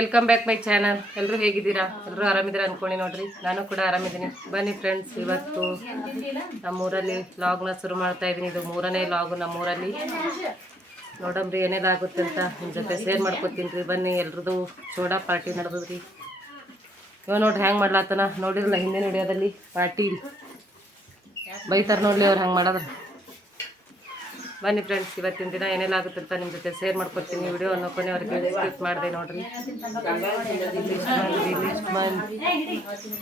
Welcome back my channel ಎಲ್ಲರೂ ಹೇಗಿದ್ದೀರಾ? ಎಲ್ಲರೂ ಆರಾಮಿದ್ದೀರಾ ಅನ್ಕೊಂಡಿ ನೋಡ್ರಿ. ನಾನು ಕೂಡ ಆರಾಮಿದ್ದೀನಿ. ಬನ್ನಿ ಫ್ರೆಂಡ್ಸ್ ಇವತ್ತು ನಮ್ಮೂರಲ್ಲಿ ಲಾಗ್ನ ಶುರು ಮಾಡ್ತಾ ಇದ್ದೀನಿ. ಇದು ಮೂರನೇ ಲಾಗು ನಮ್ಮೂರಲ್ಲಿ. ನೋಡಮ್ರಿ ಏನೆಲ್ಲ ಆಗುತ್ತೆ ಅಂತ ನಿಮ್ಮ ಜೊತೆ ಶೇರ್ ಮಾಡ್ಕೊತೀನಿ ರೀ ಬನ್ನಿ, ಎಲ್ರದ್ದು ಸೋಡಾ ಪಾರ್ಟಿ ನಡೆದದ್ರಿ. ಇವ ನೋಡ್ರಿ ಹೆಂಗೆ ಮಾಡ್ಲಾತನ. ನೋಡಿರಲ್ಲ ಹಿಂದಿನ ವಿಡಿಯೋದಲ್ಲಿ ಪಾರ್ಟಿ ಬೈತಾರೆ ನೋಡ್ಲಿ ಅವ್ರು ಹಂಗೆ ಮಾಡೋದ್ರ ಬನ್ನಿ ಫ್ರೆಂಡ್ಸ್ ಇವತ್ತಿನ ದಿನ ಏನೆಲ್ಲ ಆಗುತ್ತೆ ಅಂತ ನಿಮ್ಮ ಜೊತೆ ಶೇರ್ ಮಾಡ್ಕೊಡ್ತೀನಿ ವಿಡಿಯೋ ಅನ್ನೋ ಕೊನೆವರೆಗೆ ಸ್ಕಿಪ್ ಮಾಡಿದೆ ನೋಡ್ರಿ.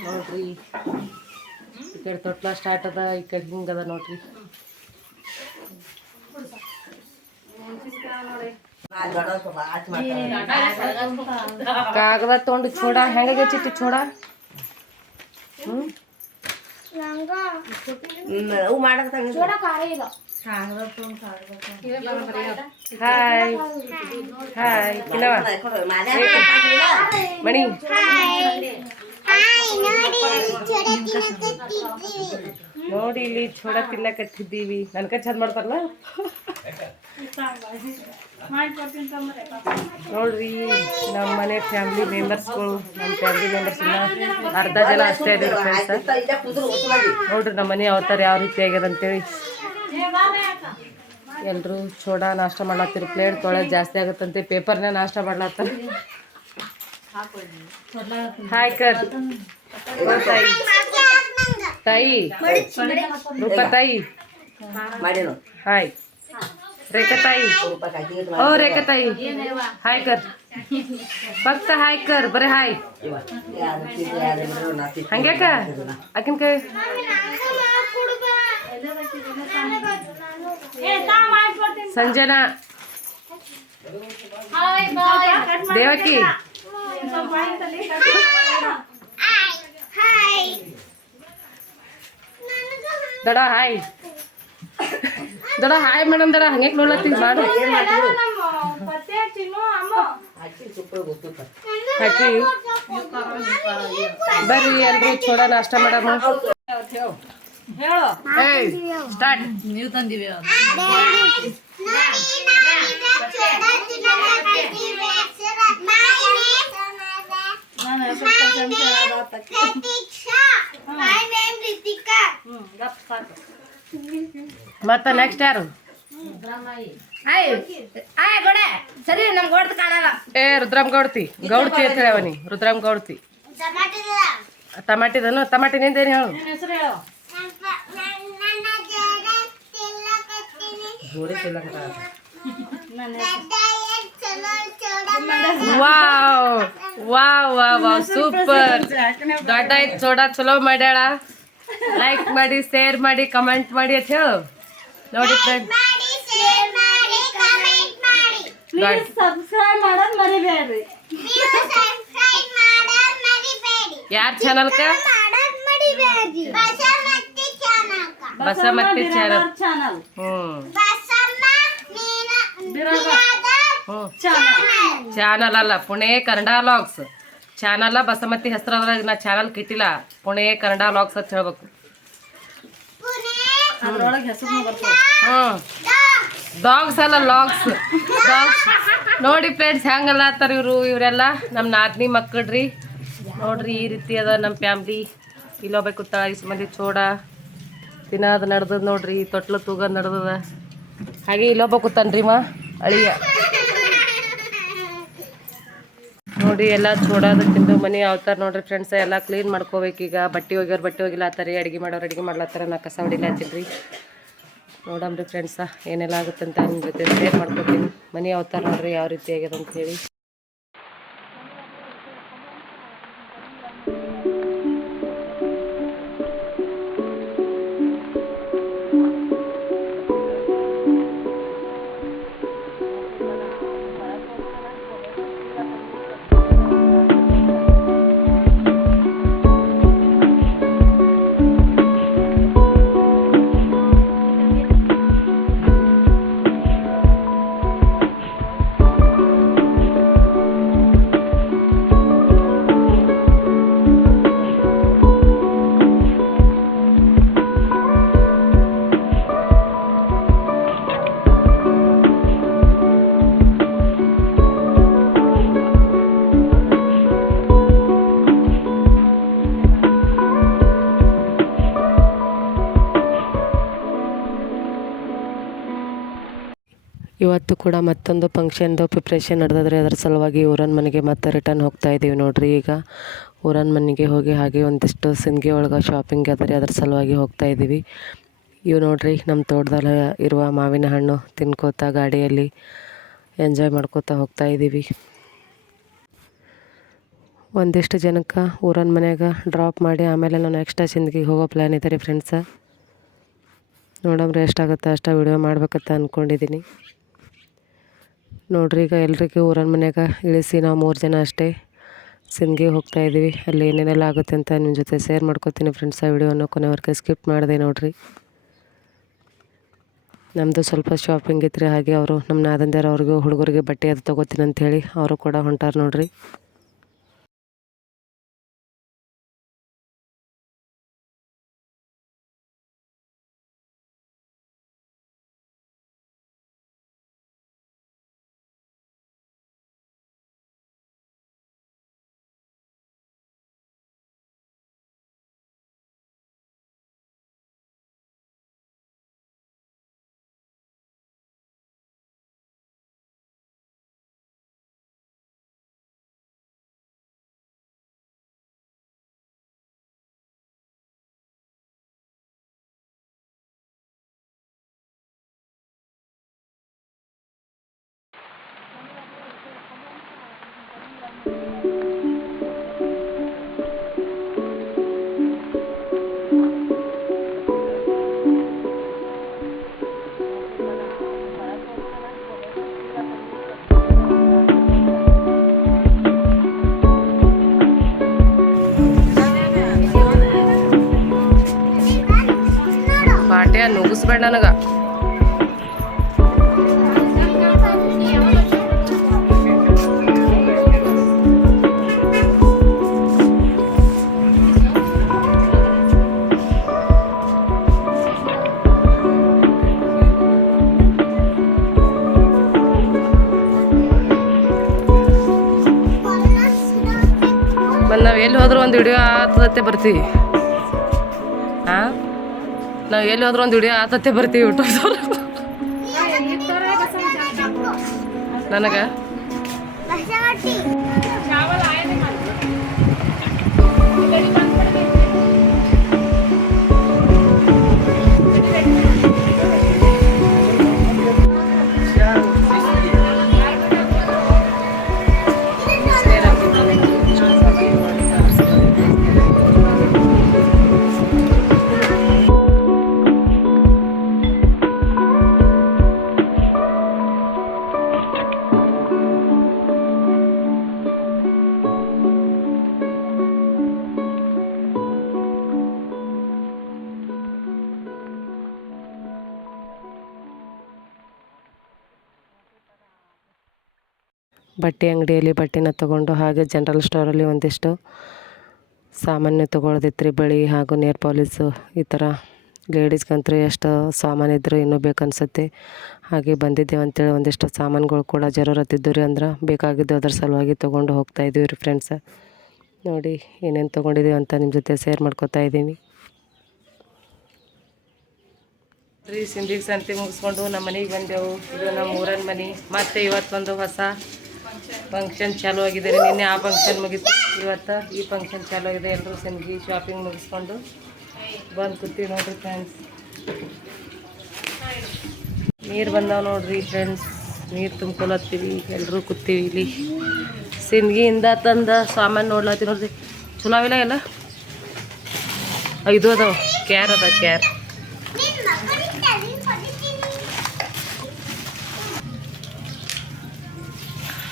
ನೋಡ್ರಿ. ಈ ಕಡೆ ತೊಟ್ಲ ಸ್ಟಾರ್ಟ್ ಅದ ಈ ಕಡೆ ಹಿಂಗದ ನೋಡ್ರಿ. ಕಾಗದ ತೊಗೊಂಡು ಚೋಡ ಹೆಂಗೆ ಚಿಟ್ಟಿ ಚೂಡ? ಹ್ಞೂ ಹಾಯ್. ಹಾಯ್. ಕಿಲವ. ಮಣಿ. ನೋಡಿ ಇಲ್ಲಿ ಚೋಡ ತಿನ್ನಕತ್ತಿದ್ದೀವಿ. ನನ್ಕ ಚಂದ ಮಾಡ್ತಾರಲ್ಲ? ನೋಡ್ರಿ ನಮ್ಮ ಮನೆ ಫ್ಯಾಮಿಲಿ ಮೆಂಬರ್ಸ್ಗಳು ನಮ್ಮ ಫ್ಯಾಮಿಲಿ ಮೆಂಬರ್ಸ್ ಅರ್ಧ ಜನ ಅಷ್ಟೇ ಇದ್ರು ಫ್ರೆಂಡ್ಸ್ ನೋಡ್ರಿ ನಮ್ಮ ಮನೆ ಅವತಾರ ಯಾವ ರೀತಿ ಆಗ್ಯದ ಅಂತೇಳಿ ಎಲ್ರು ಚೋಡ ನಾಷ್ಟ ಮಾಡ್ಲತ್ತೀರಿ ಪ್ಲೇಟ್ ತೊಳೆದು ಜಾಸ್ತಿ ಆಗುತ್ತಂತೆ ಪೇಪರ್ನ ನಾಷ್ಟ ಮಾಡ್ಲತ್ತಾರ ಹಾಯ್ ಕರ್ ಓ ತಾಯಿ ತಾಯಿ ರೂಪ ತಾಯಿ ಮಾಡೇನು ಹಾಯ್ ರೇಖಾ ತಾಯಿ ಓ ರೇಖಾ ತಾಯಿ ಹಾಯ್ ಕರ್ ಫಕ್ತ ಹಾಯ್ ಕರ್ ಬರೀ ಹಾಯ್ ಹಂಗ್ಯಾಕ ಆಕಿನ ಕೈ ಸಂಜನಾ ದೇವಕಿ ದಡ ಹಾಯ್ ದಡ ಹಾಯ್ ಮೇಡಮ್ ದಡ ಹಂಗೆ ನೋಡ್ಲತ್ತಿ ಮಾಡು ಹಾಕಿ ಬರ್ರಿ ಎಲ್ರಿ ಚೋಡ ನಾಷ್ಟ ಮಾಡಮ್ಮ ಏಯ್ ಸ್ಟಾರ್ಟ್ ನೀವು ತಂದಿವಿ ಮತ್ತ ನೆಕ್ಸ್ಟ್ ಯಾರು? ಸರಿ ನಮ್ ಕಾಣಲ್ಲ. ಏ ರುದ್ರಾಮ್ ಗೌಡ್ತಿ ಗೌಡ್ತಿ ಅಂತ ಹೇಳವನಿ ರುದ್ರಾಮ್ ಗೌಡ್ತಿ. ಟಮಾಟಿದನು ಟಮಾಟಿ ನಿಂದೇನು ಹೇಳು. ಹೆಸರು ಹೇಳು wow wow wow wow super ದೊಡ್ಡ ಐತ್ ಚೋಡ ಚಲೋ ಮಾಡ್ಯಾಳ ಲೈಕ್ ಮಾಡಿ ಶೇರ್ ಮಾಡಿ ಕಮೆಂಟ್ ಮಾಡಿ ಅಂತ ಹೇಳು ನೋಡಿ ಫ್ರೆಂಡ್ ಪ್ಲೀಸ್ ಸಬ್ಸ್ಕ್ರೈಬ್ ಮಾಡೋದ್ ಮರಿಬೇಡ್ರಿ ಯಾರ ಚಾನಲ್ಕ ಬಸಮತಿ ಚಾನಲ್ ಚಾನಲ್ ಹ್ಮ್ ಹ್ಮ್ ಚಾನಲ್ ಚಾನಲ್ ಅಲ್ಲ ಪುಣೆ ಕನ್ನಡ ಲಾಗ್ಸ್ ಚಾನಲ್ಲ ಬಸಮತಿ ಹೆಸರದ್ರಾಗ ನಾ ಚಾನಲ್ ಕಿಟ್ಟಿಲ್ಲ. ಪುಣೆ ಕನ್ನಡ ಲಾಗ್ಸ್ ಅಂತ ಹೇಳ್ಬೇಕು. ಹ್ಮ್. ಡಾಗ್ಸ್ ಅಲ್ಲ ಲಾಗ್ಸ್ ಡಾಗ್ಸ್ ನೋಡಿ ಫ್ರೆಂಡ್ಸ್ ಹೆಂಗಲ್ಲ ಆತಾರ ಇವರು ಇವರೆಲ್ಲ? ನಮ್ಮ ನಾದ್ನಿ ಮಕ್ಕಳ್ರಿ. ನೋಡ್ರಿ ಈ ರೀತಿ ಅದ ನಮ್ಮ ಫ್ಯಾಮ್ಲಿ ಇಲ್ಲೊಬ್ಬ ಕೂತಾಳ ಇಸ್ ಮಂದಿ ಚೋಡ. ಅದು ನಡ್ದದ ನೋಡ್ರಿ ತೊಟ್ಲು ತೂಗ ನಡ್ದದ. ಹಾಗೆ ಇಲ್ಲೊಬ್ಬ ಕೂತಾನ್ರಿ ಮಾ. ಅಳಿಯ. ನೋಡಿ, ಎಲ್ಲ ಚೋಡೋದಕ್ಕಿಂತ ಮನೆ ಯಾವ್ತಾರ ನೋಡ್ರಿ ಫ್ರೆಂಡ್ಸ್ ಎಲ್ಲ ಕ್ಲೀನ್ ಮಾಡ್ಕೋಬೇಕು ಈಗ. ಬಟ್ಟೆ ಹೋಗ್ಯವ್ರು ಬಟ್ಟೆ ಒಗಿಲಾತಾರಿ ಅಡುಗೆ ಮಾಡೋರು ಅಡುಗೆ ಮಾಡ್ಲತ್ತಾರ ನಾ ಕಸ ಹೊಡಿಲಾತೀನಿ ನೋಡಮ್ರಿ ಫ್ರೆಂಡ್ಸ ಏನೆಲ್ಲ ಆಗುತ್ತೆ ಅಂತ ನಿಮ್ಮ ಜೊತೆ ಶೇರ್ ಮಾಡ್ಕೊತೀನಿ. ಮನೆ ಯಾವ್ತಾರ ನೋಡ್ರಿ, ಯಾವ ರೀತಿ ಆಗ್ಯದ ಹೇಳಿ. ಇವತ್ತು ಕೂಡ ಮತ್ತೊಂದು ಫಂಕ್ಷನ್ದು ಪ್ರಿಪ್ರೇಷನ್ ನಡೆದಿದ್ರೆ. ಅದರ ಸಲುವಾಗಿ ಊರನ್ ಮನೆಗೆ ಮತ್ತೆ ರಿಟರ್ನ್ ಹೋಗ್ತಾ ಇದ್ದೀವಿ ನೋಡ್ರಿ. ಈಗ ಊರನ್ ಮನೆಗೆ ಹೋಗಿ ಹಾಗೆ ಒಂದಿಷ್ಟು ಸಿಂಗಿ ಒಳಗೆ ಶಾಪಿಂಗ್ ಅದರಿ. ಅದ್ರ ಸಲುವಾಗಿ ಹೋಗ್ತಾ ಇದ್ದೀವಿ. ಇವು ನೋಡ್ರಿ ನಮ್ಮ ತೋಟದಲ್ಲಿ ಇರುವ ಮಾವಿನ ಹಣ್ಣು ತಿನ್ಕೋತಾ ಗಾಡಿಯಲ್ಲಿ ಎಂಜಾಯ್ ಮಾಡ್ಕೋತಾ ಹೋಗ್ತಾ ಇದ್ದೀವಿ. ಒಂದಿಷ್ಟು ಜನಕ್ಕೆ ಊರನ್ ಮನೆಯಾಗ ಡ್ರಾಪ್ ಮಾಡಿ ಆಮೇಲೆ ನಾನು ಎಕ್ಸ್ಟ್ರಾ ಸಿಂದಗಿಗೆ ಹೋಗೋ ಪ್ಲ್ಯಾನ್ ಇದೆ ರೀ ಫ್ರೆಂಡ್ಸ ನೋಡಮ್ರಿ ಎಷ್ಟಾಗುತ್ತೆ, ಅಷ್ಟು ವಿಡಿಯೋ ಮಾಡ್ಬೇಕಂತ ಅಂದ್ಕೊಂಡಿದ್ದೀನಿ ನೋಡ್ರಿ ಈಗ ಎಲ್ರಿಗೂ ಊರನ್ ಮನೆಯಾಗ ಇಳಿಸಿ ನಾವು ಮೂರು ಜನ ಅಷ್ಟೇ ಸಿಂಗೆ ಹೋಗ್ತಾ ಇದ್ದೀವಿ ಅಲ್ಲಿ ಏನೇನೆಲ್ಲ ಆಗುತ್ತೆ ಅಂತ ನಿಮ್ಮ ಜೊತೆ ಶೇರ್ ಮಾಡ್ಕೊತೀನಿ ಫ್ರೆಂಡ್ಸ್ ಆ ವಿಡಿಯೋನ ಕೊನೆವರೆಗೆ ಸ್ಕಿಪ್ ಮಾಡಿದೆ ನೋಡಿರಿ. ನಮ್ಮದು ಸ್ವಲ್ಪ ಶಾಪಿಂಗ್ ಇತ್ತು ರೀ ಹಾಗೆ ಅವರು ನಮ್ಮ ನಾದಂದ್ಯಾರ ಅವ್ರಿಗೂ ಹುಡುಗರಿಗೆ ಬಟ್ಟೆ ಅದು ತೊಗೋತೀನಿ ಅಂಥೇಳಿ ಅವರು ಕೂಡ ಹೊಂಟಾರ ನೋಡ್ರಿ. ಪಾಟ್ಯ ನನಗ. ನಾವು ಎಲ್ಲಿ ಹೋದ್ರೂ ಒಂದು ವಿಡಿಯೋ ಆತದತ್ತೆ ಬರ್ತೀವಿ. ನಾವು ಎಲ್ಲಿ ಹೋದ್ರೂ ಒಂದು ಹಿಡಿಯೋ ಆತತ್ಯ ಬರ್ತೀವಿ ಯೂಟ್ಯೂಬ್ದವ್ರು ನನಗೆ? ಬಟ್ಟೆ, ಅಂಗಡಿಯಲ್ಲಿ ಬಟ್ಟೆನ ತೊಗೊಂಡು ಹಾಗೆ ಜನರಲ್ ಸ್ಟೋರಲ್ಲಿ ಒಂದಿಷ್ಟು ಸಾಮಾನ್ಯ ತೊಗೊಳೋದಿತ್ತು ರೀ ಬಳಿ ಹಾಗೂ ನೇರ್ ಪಾಲಿಸು. ಈ ಥರ ಲೇಡೀಸ್ಗಂತೂ ಎಷ್ಟು ಸಾಮಾನು ಇದ್ದರೂ ಇನ್ನೂ ಬೇಕನ್ಸುತ್ತೆ. ಹಾಗೆ ಬಂದಿದ್ದೇವೆ ಅಂತೇಳಿ ಒಂದಿಷ್ಟು ಸಾಮಾನುಗಳು ಕೂಡ ಜರೂರತ್ತಿದ್ದು ರೀ ಅಂದ್ರೆ ಬೇಕಾಗಿದ್ದು ಅದ್ರ ಸಲುವಾಗಿ ತೊಗೊಂಡು ಹೋಗ್ತಾ ಇದ್ದೀವಿ ರೀ ಫ್ರೆಂಡ್ಸ ನೋಡಿ ಏನೇನು ತೊಗೊಂಡಿದ್ದೀವಿ ಅಂತ ನಿಮ್ಮ ಜೊತೆ ಶೇರ್ ಮಾಡ್ಕೋತಾ ಇದ್ದೀನಿ. ರೀ ಸಿಂಧಿಗೆ ಸಂತಿ ಮುಗಿಸ್ಕೊಂಡು ನಮ್ಮ ಮನೆಗೆ ಬಂದೆವು. ಇದು ನಮ್ಮ ಊರನ ಮನೆ. ಮತ್ತೆ ಇವತ್ತೊಂದು ಹೊಸ ಫಂಕ್ಷನ್ ಚಾಲು ಆಗಿದೆ ರೀ ನಿನ್ನೆ. ಆ ಫಂಕ್ಷನ್ ಮುಗೀತು ಇವತ್ತು ಈ ಫಂಕ್ಷನ್ ಚಾಲು ಆಗಿದೆ. ಎಲ್ಲರೂ ಸಿಂಧಗಿ ಶಾಪಿಂಗ್ ಮುಗಿಸ್ಕೊಂಡು ಬಂದು ಕೂತೀವಿ ನೋಡ್ರಿ ಫ್ರೆಂಡ್ಸ್ ನೀರು ಬಂದಾವ ನೋಡ್ರಿ ಫ್ರೆಂಡ್ಸ್ ನೀರು ತುಂಬ್ಕೊಳತ್ತೀವಿ. ಎಲ್ಲರೂ ಕೂತೀವಿ ಇಲ್ಲಿ. ಸಿಂದಗಿಯಿಂದ ತಂದ ಸಾಮಾನು ನೋಡ್ಲತ್ತೀವಿ ನೋಡ್ರಿ. ಚಲೋ ಇಲ್ಲ ಎಲ್ಲ? ಇದು ಅದಾವ. ಕ್ಯಾರ್ ಅದ ಕ್ಯಾರ್.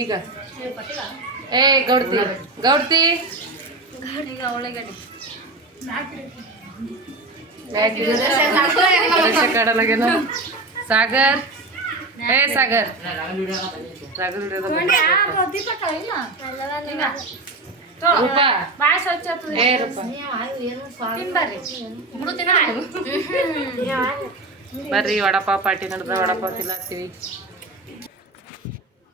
ಈಗ. ಏ ಗೌಡ್ತಿ. ಗೌಡ್ತಿ. ಕಡಲಾಗೇನ ಸಾಗರ್. ಏ ಸಾಗರ್. ಸಾಗರ್ ಬರ್ರಿ ವಡಪಾವ್ ಪಾರ್ಟಿ ನಡೆದ ವಡಪಾ ತಿನ್ನತ್ತೀವಿ.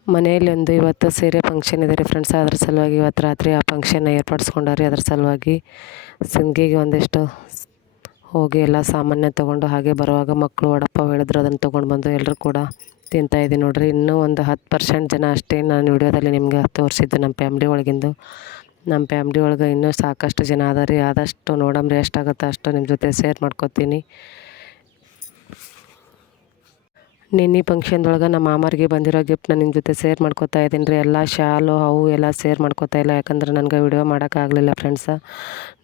ಮನೆಯಲ್ಲಿ ಒಂದು ಇವತ್ತು ಸೀರೆ ಫಂಕ್ಷನ್ ಇದೆ ರೀ ಫ್ರೆಂಡ್ಸ್ ಅದ್ರ ಸಲುವಾಗಿ ಇವತ್ತು ರಾತ್ರಿ ಆ ಫಂಕ್ಷನ್ನ ಏರ್ಪಡಿಸ್ಕೊಂಡಾರಿ. ಅದ್ರ ಸಲುವಾಗಿ ಸಿಂಗಿಗೆ ಒಂದಿಷ್ಟು ಹೋಗಿ ಎಲ್ಲ ಸಾಮಾನ್ಯ ತೊಗೊಂಡು ಹಾಗೆ ಬರುವಾಗ ಮಕ್ಕಳು ಒಡಪ್ಪ ಹೇಳಿದ್ರು ಅದನ್ನು ತೊಗೊಂಡು ಬಂದು ಎಲ್ಲರೂ ಕೂಡ ತಿಂತಾಯಿದ್ದೀನಿ ನೋಡಿರಿ. ಇನ್ನೂ ಒಂದು ಹತ್ತು ಪರ್ಸೆಂಟ್ ಜನ ಅಷ್ಟೇ ನಾನು ವಿಡಿಯೋದಲ್ಲಿ ನಿಮಗೆ ತೋರಿಸಿದ್ದು ನಮ್ಮ ಫ್ಯಾಮ್ಲಿ ಒಳಗಿಂದು. ನಮ್ಮ ಫ್ಯಾಮ್ಲಿ ಒಳಗೆ ಇನ್ನೂ ಸಾಕಷ್ಟು ಜನ ಅದ ರೀ ಆದಷ್ಟು ನೋಡಮ್ರಿ, ಎಷ್ಟಾಗುತ್ತೆ ಅಷ್ಟು ನಿಮ್ಮ ಜೊತೆ ಶೇರ್ ಮಾಡ್ಕೊತೀನಿ. ನಿನ್ನೆ ಫಂಕ್ಷನ್ದೊಳಗೆ ನಮ್ಮ ಮಾಮರಿಗೆ ಬಂದಿರೋ ಗಿಫ್ಟ್ನ ನಿಮ್ಮ ಜೊತೆ ಶೇರ್ ಮಾಡ್ಕೊತಾ ಇದ್ದೀನಿ ರೀ. ಎಲ್ಲ ಶಾಲು, ಅವು ಎಲ್ಲ ಶೇರ್ ಮಾಡ್ಕೊತಾ ಇಲ್ಲ. ಯಾಕಂದ್ರೆ ನನಗೆ ವಿಡಿಯೋ ಮಾಡೋಕ್ಕಾಗಲಿಲ್ಲ ಫ್ರೆಂಡ್ಸ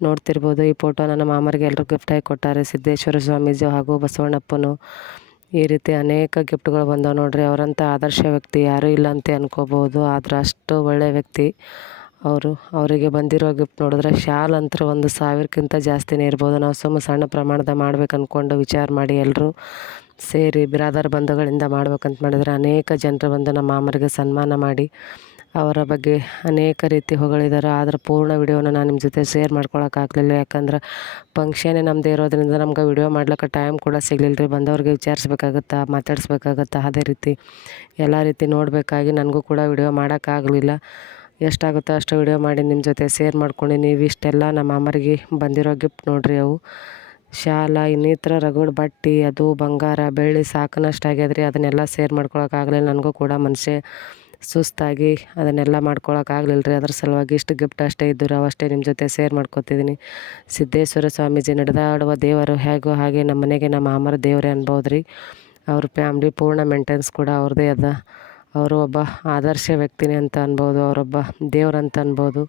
ನೋಡ್ತಿರ್ಬೋದು ಈ ಫೋಟೋ ನನ್ನ ಮಾಮರಿಗೆ ಎಲ್ಲರೂ ಗಿಫ್ಟಾಗಿ ಕೊಟ್ಟಾರೆ. ಸಿದ್ದೇಶ್ವರ ಸ್ವಾಮೀಜಿ ಹಾಗೂ ಬಸವಣ್ಣಪ್ಪನು. ಈ ರೀತಿ ಅನೇಕ ಗಿಫ್ಟ್ಗಳು ಬಂದವು ನೋಡಿರಿ. ಅವರಂಥ ಆದರ್ಶ ವ್ಯಕ್ತಿ, ಯಾರೂ ಇಲ್ಲ ಅಂತ ಅನ್ಕೋಬೋದು ಆದ್ರೆ ಅಷ್ಟು ಒಳ್ಳೆಯ ವ್ಯಕ್ತಿ ಅವರು. ಅವರಿಗೆ ಬಂದಿರೋ ಗಿಫ್ಟ್ ನೋಡಿದ್ರೆ ಶಾಲ್ ಅಂತೂ ಒಂದು ಸಾವಿರಕ್ಕಿಂತ ಜಾಸ್ತಿನೇ ಇರ್ಬೋದು. ನಾವು ಸುಮ್ಮ ಸಣ್ಣ ಪ್ರಮಾಣದ ಮಾಡ್ಬೇಕು ಅಂದ್ಕೊಂಡು ವಿಚಾರ ಮಾಡಿ ಎಲ್ಲರೂ ಸೇರಿ ಬಿರಾದಾರ ಬಂಧುಗಳಿಂದ ಮಾಡ್ಬೇಕಂತ ಮಾಡಿದರೆ ಅನೇಕ ಜನರು ಬಂದು ನಮ್ಮ ಮಾಮರಿಗೆ ಸನ್ಮಾನ ಮಾಡಿ ಅವರ ಬಗ್ಗೆ ಅನೇಕ ರೀತಿ ಹೊಗಳಿದ್ದಾರೆ. ಆದ್ರೆ ಪೂರ್ಣ ವಿಡಿಯೋನ ನಾನು ನಿಮ್ಮ ಜೊತೆ ಶೇರ್ ಮಾಡ್ಕೊಳಕ್ಕಾಗಲಿಲ್ಲ. ಯಾಕಂದ್ರೆ ಫಂಕ್ಷನೇ ನಮ್ಮದೇ ಇರೋದ್ರಿಂದ ನಮ್ಗೆ ವಿಡಿಯೋ ಮಾಡ್ಲಿಕ್ಕೆ ಟೈಮ್ ಕೂಡ ಸಿಗಲಿಲ್ಲ ರೀ ಬಂದವ್ರಿಗೆ ವಿಚಾರಿಸ್ಬೇಕಾಗತ್ತಾ, ಮಾತಾಡಿಸ್ಬೇಕಾಗತ್ತಾ ಅದೇ ರೀತಿ. ಎಲ್ಲ ರೀತಿ ನೋಡಬೇಕಾಗಿ ನನಗೂ ಕೂಡ ವಿಡಿಯೋ ಮಾಡೋಕ್ಕಾಗಲಿಲ್ಲ. ಎಷ್ಟಾಗುತ್ತೋ ಅಷ್ಟು ವಿಡಿಯೋ ಮಾಡಿ ನಿಮ್ಮ ಜೊತೆ ಶೇರ್ ಮಾಡ್ಕೊಂಡು. ನೀವು ಇಷ್ಟೆಲ್ಲ ನಮ್ಮ ಮಾಮರಿಗೆ ಬಂದಿರೋ ಗಿಫ್ಟ್ ನೋಡಿರಿ ಅವು. ಶಾಲ, ಇನ್ನಿತರ ರಗಡ್ ಬಟ್ಟೆ, ಅದು, ಬಂಗಾರ, ಬೆಳ್ಳಿ ಸಾಕನಷ್ಟು ಆಗ್ಯಾದ ಅದನ್ನೆಲ್ಲ ಸೇರ್ ಮಾಡ್ಕೊಳಕ್ಕಾಗಲಿಲ್ಲ ನನಗೂ ಕೂಡ ಮನುಷ್ಯ ಸುಸ್ತಾಗಿ ಅದನ್ನೆಲ್ಲ ಮಾಡ್ಕೊಳಕ್ಕಾಗಲಿಲ್ಲ ರೀ ಅದ್ರ ಸಲುವಾಗಿ ಇಷ್ಟು ಗಿಫ್ಟ್ ಅಷ್ಟೇ ಇದ್ದರು, ಅವಷ್ಟೇ ನಿಮ್ಮ ಜೊತೆ ಸೇರ್ ಮಾಡ್ಕೊತಿದ್ದೀನಿ ಸಿದ್ದೇಶ್ವರ ಸ್ವಾಮೀಜಿ ನಡೆದಾಡುವ ದೇವರು ಹೇಗೋ ಹಾಗೆ ನಮ್ಮ ಮನೆಗೆ ನಮ್ಮ ಮಾಮರ ದೇವರೇ ಅನ್ಬೋದು ರೀ ಅವ್ರ ಫ್ಯಾಮ್ಲಿ ಪೂರ್ಣ ಮೇಂಟೆನ್ಸ್ ಕೂಡ ಅವ್ರದ್ದೇ ಅದ. ಅವರು ಒಬ್ಬ ಆದರ್ಶ ವ್ಯಕ್ತಿನೇ ಅಂತ ಅನ್ಬೋದು, ಅವರೊಬ್ಬ ದೇವ್ರಂತ ಅನ್ಬೋದು.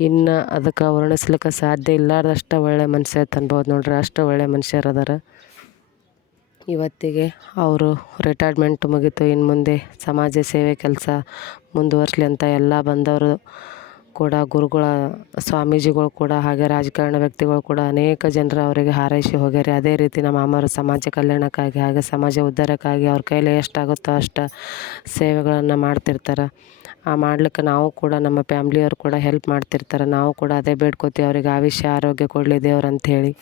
ಇನ್ನು ಅದಕ್ಕೆ ವರ್ಣಿಸ್ಲಿಕ್ಕೆ ಸಾಧ್ಯ ಇಲ್ಲಾರ್ದಷ್ಟು ಒಳ್ಳೆ ಮನುಷ್ಯ ಅಂತ ಅನ್ಬೋದು ನೋಡ್ರಿ, ಅಷ್ಟು ಒಳ್ಳೆ ಮನುಷ್ಯರು ಅದಾರ ಇವತ್ತಿಗೆ ಅವರು ರಿಟೈರ್ಮೆಂಟ್ ಮುಗೀತು ಇನ್ನು ಮುಂದೆ ಸಮಾಜ ಸೇವೆ ಕೆಲಸ ಮುಂದುವರ್ಸ್ಲಿ ಅಂತ ಎಲ್ಲ ಬಂದವರು ಕೂಡ, ಗುರುಗಳ, ಸ್ವಾಮೀಜಿಗಳು ಕೂಡ, ಹಾಗೆ ರಾಜಕಾರಣ ವ್ಯಕ್ತಿಗಳು ಕೂಡ ಅನೇಕ ಜನರು ಅವರಿಗೆ ಹಾರೈಸಿ ಹೋಗ್ಯಾರೆ. ಅದೇ ರೀತಿ ನಮ್ಮ ಮಾಮರು ಸಮಾಜ ಕಲ್ಯಾಣಕ್ಕಾಗಿ ಹಾಗೆ ಸಮಾಜ ಉದ್ಧಾರಕ್ಕಾಗಿ ಅವ್ರ ಕೈಲಿ ಎಷ್ಟಾಗುತ್ತೋ ಅಷ್ಟು ಸೇವೆಗಳನ್ನು ಮಾಡ್ತಿರ್ತಾರೆ. ಮಾಡ್ಲಿಕ್ಕೆ ನಾವು ಕೂಡ ನಮ್ಮ ಫ್ಯಾಮ್ಲಿಯವ್ರು ಕೂಡ ಹೆಲ್ಪ್ ಮಾಡ್ತಿರ್ತಾರೆ. ನಾವು ಕೂಡ ಅದೇ ಬೇಡ್ಕೋತೀವಿ. ಅವ್ರಿಗೆ ಆವಿಷ್ಯ ಆರೋಗ್ಯ ಕೊಡಲಿ ದೇವ್ರು ಅಂಥೇಳಿ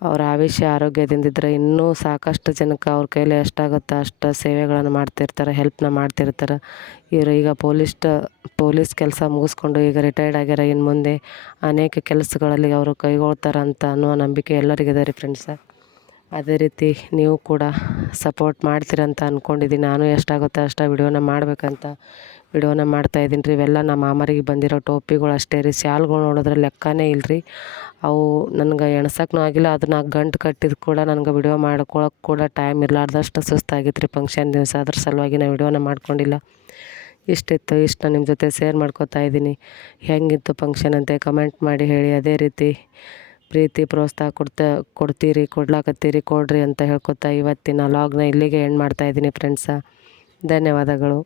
ಅವ್ರ ಆಯುಷ್ಯ ಆರೋಗ್ಯದಿಂದಿದ್ರೆ ಇನ್ನೂ ಸಾಕಷ್ಟು ಜನಕ್ಕೆ ಅವ್ರ ಕೈಲಿ ಎಷ್ಟಾಗುತ್ತೋ ಅಷ್ಟು ಸೇವೆಗಳನ್ನು ಮಾಡ್ತಿರ್ತಾರೆ, ಹೆಲ್ಪ್ನ ಮಾಡ್ತಿರ್ತಾರೆ. ಇವರು ಈಗ ಪೊಲೀಸ್ ಪೊಲೀಸ್ ಕೆಲಸ ಮುಗಿಸ್ಕೊಂಡು ಈಗ ರಿಟೈರ್ಡ್ ಆಗ್ಯಾರ ಇನ್ನು ಮುಂದೆ ಅನೇಕ ಕೆಲಸಗಳಲ್ಲಿ ಅವರು ಕೈಗೊಳ್ತಾರೆ ಅಂತ ಅನ್ನೋ ನಂಬಿಕೆ ಎಲ್ಲರಿಗಿದೆ ರೀ ಫ್ರೆಂಡ್ಸ ಅದೇ ರೀತಿ ನೀವು ಕೂಡ ಸಪೋರ್ಟ್ ಮಾಡ್ತೀರಂತ ಅಂದ್ಕೊಂಡಿದ್ದೀನಿ ನಾನು ಎಷ್ಟಾಗುತ್ತೆ ಅಷ್ಟು ವಿಡಿಯೋನ ಮಾಡಬೇಕಂತ ವಿಡಿಯೋನ ಮಾಡ್ತಾಯಿದ್ದೀನಿ ರೀ. ಇವೆಲ್ಲ ನಮ್ಮ ಮಾಮರಿಗೆ ಬಂದಿರೋ ಟೋಪಿಗಳು ಅಷ್ಟೇ ರೀ. ಸ್ಯಾಲ್ಗಳು ನೋಡಿದ್ರೆ ಲೆಕ್ಕನೇ ಇಲ್ಲ ರೀ ಅವು ನನಗೆ ಎಣ್ಸಕ್ಕೂ ಆಗಿಲ್ಲ. ಅದನ್ನ ಗಂಟು ಕಟ್ಟಿದ ಕೂಡ ನನಗೆ ವಿಡಿಯೋ ಮಾಡ್ಕೊಳಕ್ಕೆ ಕೂಡ ಟೈಮ್ ಇರಲಾರ್ದಷ್ಟು ಸುಸ್ತಾಗಿತ್ತು ರೀ. ಫಂಕ್ಷನ್ ದಿವಸ ಅದ್ರ ಸಲುವಾಗಿ ನಾನು ವಿಡಿಯೋನ ಮಾಡ್ಕೊಂಡಿಲ್ಲ. ಇಷ್ಟಿತ್ತು. ಇಷ್ಟು ನಿಮ್ಮ ಜೊತೆ ಶೇರ್ ಮಾಡ್ಕೊತಾ ಇದ್ದೀನಿ. ಹೆಂಗಿತ್ತು ಫಂಕ್ಷನ್ ಅಂತ? ಕಮೆಂಟ್ ಮಾಡಿ ಹೇಳಿ. ಅದೇ ರೀತಿ ಪ್ರೀತಿ ಪ್ರೋತ್ಸಾಹ ಕೊಡ್ತಾ, ಕೊಡ್ತೀರಿ, ಕೊಡ್ಲಾಕತ್ತೀರಿ, ಕೊಡ್ರಿ ಅಂತ ಹೇಳ್ಕೊತಾ ಇವತ್ತಿನ ಲಾಗ್ನ ಇಲ್ಲಿಗೆ ಎಂಡ್ ಮಾಡ್ತಾಯಿದ್ದೀನಿ ಫ್ರೆಂಡ್ಸ ಧನ್ಯವಾದಗಳು.